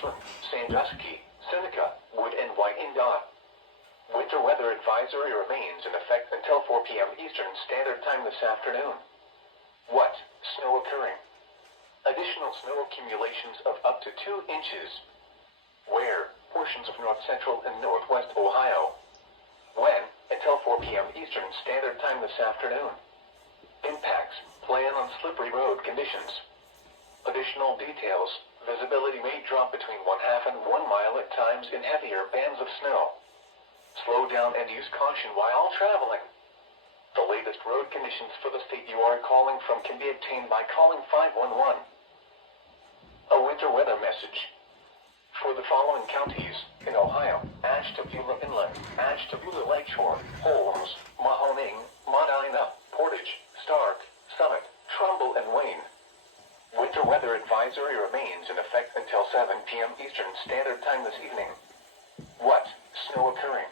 Richland, Sandusky, Seneca, Wood, and Wyandotte. Winter weather advisory remains in effect until 4 p.m. Eastern Standard Time this afternoon. What? Snow occurring. Additional snow accumulations of up to 2 inches. Where? Portions of north central and northwest Ohio. When? Until 4 p.m. Eastern Standard Time this afternoon. Impacts. Plan on slippery road conditions. Additional details. Visibility may drop between 1/2 and 1 mile at times in heavier bands of snow. Slow down and use caution while traveling. The latest road conditions for the state you are calling from can be obtained by calling 511. A winter weather message. For the following counties in Ohio: Ashtabula Inlet, Ashtabula Lakeshore, Holmes, Mahoning, Medina, Portage, Stark, Summit, Trumbull, and Wayne. Winter weather advisory remains in effect until 7 p.m. Eastern Standard Time this evening. What? Snow occurring.